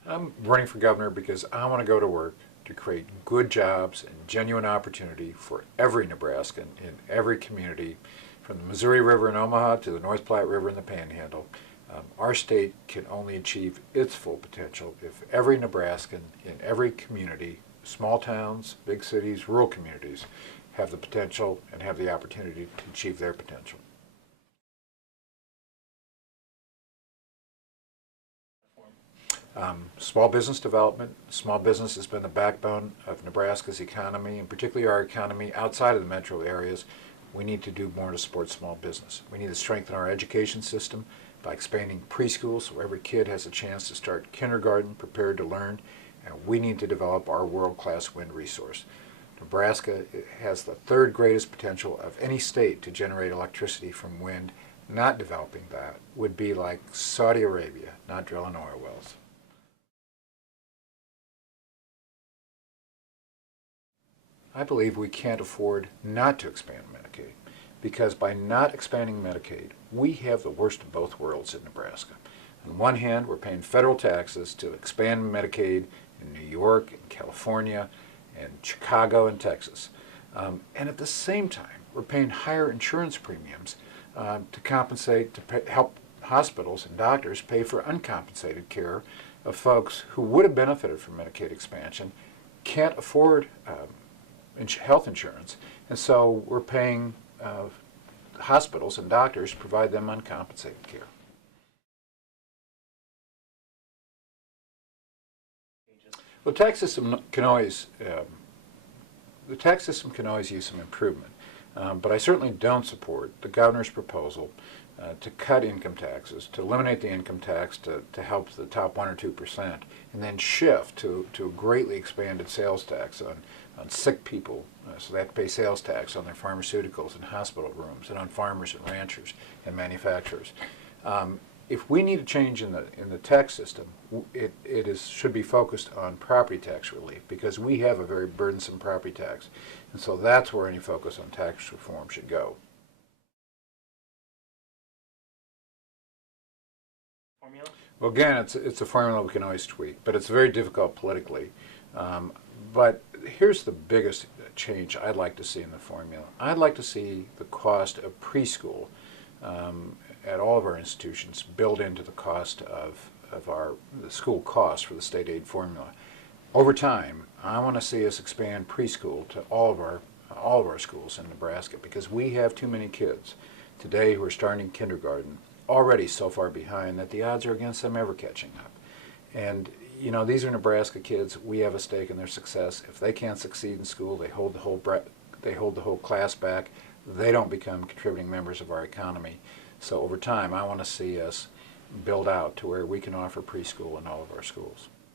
I'm running for governor because I want to go to work to create good jobs and genuine opportunity for every Nebraskan in every community, from the Missouri River in Omaha to the North Platte River in the Panhandle. Our state can only achieve its full potential if every Nebraskan in every community, small towns, big cities, rural communities, have the potential and have the opportunity to achieve their potential. Small business development. Small business has been the backbone of Nebraska's economy, and particularly our economy outside of the metro areas. We need to do more to support small business. We need to strengthen our education system by expanding preschool so every kid has a chance to start kindergarten prepared to learn, and we need to develop our world-class wind resource. Nebraska has the third greatest potential of any state to generate electricity from wind. Not developing that would be like Saudi Arabia not drilling oil wells. I believe we can't afford not to expand Medicaid, because by not expanding Medicaid, we have the worst of both worlds in Nebraska. On one hand, we're paying federal taxes to expand Medicaid in New York and California and Chicago and Texas. And at the same time, we're paying higher insurance premiums to compensate, help hospitals and doctors pay for uncompensated care of folks who would have benefited from Medicaid expansion, can't afford health insurance, and so we're paying hospitals and doctors to provide them uncompensated care. Well, the tax system can always use some improvement, but I certainly don't support the governor's proposal to cut income taxes, to eliminate the income tax to help the top 1 or 2%, and then shift to a greatly expanded sales tax on sick people, so they have to pay sales tax on their pharmaceuticals and hospital rooms, and on farmers and ranchers and manufacturers. If we need a change in the tax system, it should be focused on property tax relief, because we have a very burdensome property tax, and so that's where any focus on tax reform should go. Formula? Well, again, it's a formula we can always tweak, but it's very difficult politically. But here's the biggest change I'd like to see in the formula. I'd like to see the cost of preschool at all of our institutions built into the cost of the school cost for the state aid formula. Over time, I want to see us expand preschool to all of our schools in Nebraska, because we have too many kids today who are starting kindergarten already so far behind that the odds are against them ever catching up. And you know, these are Nebraska kids. We have a stake in their success. If they can't succeed in school, they hold the whole class back. They don't become contributing members of our economy. So over time, I want to see us build out to where we can offer preschool in all of our schools.